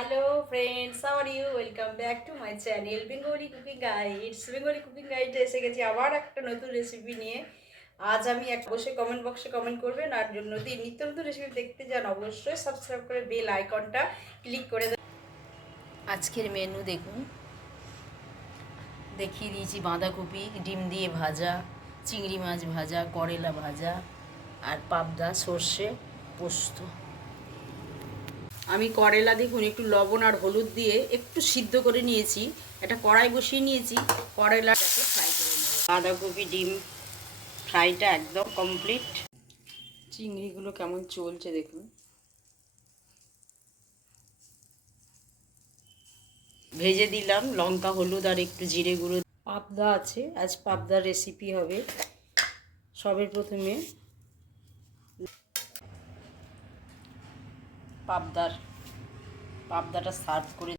Hello friends, how are you? Welcome back to my channel Bengali Cooking Guides. Bengali Cooking Guide এসে গেছি আবার একটা নতুন recipe নিয়ে। আজ আমি অবশ্যই কমেন্ট বক্সে কমেন্ট করবেন আর যদি নিত্য নতুন রেসিপি দেখতে যান অবশ্যই সাবস্ক্রাইব করে বেল আইকনটা ক্লিক করে দেবেন। আজকের মেনু দেখুন, দেখিয়ে দিয়েছি বাঁধাকপি ডিম দিয়ে ভাজা, চিংড়ি মাছ ভাজা, করলা ভাজা আর পাবদা সর্ষে পোস্ত। আমি করলা দেখুন একটু লবণ আর হলুদ দিয়ে একটু সিদ্ধ করে নিয়েছি, একটা কড়াই বসিয়ে নিয়েছি, করলাটাকে ফ্রাই করে নেব। বাঁধাকপি ডিম ফ্রাইটা একদম কমপ্লিট। চিংড়িগুলো কেমন চলছে দেখুন, ভেজে দিলাম লঙ্কা হলুদ আর একটু জিরে গুঁড়ো। পাবদা আছে, আজ পাবদার রেসিপি হবে। সবের প্রথমে পাবদাটা সার্ভ করে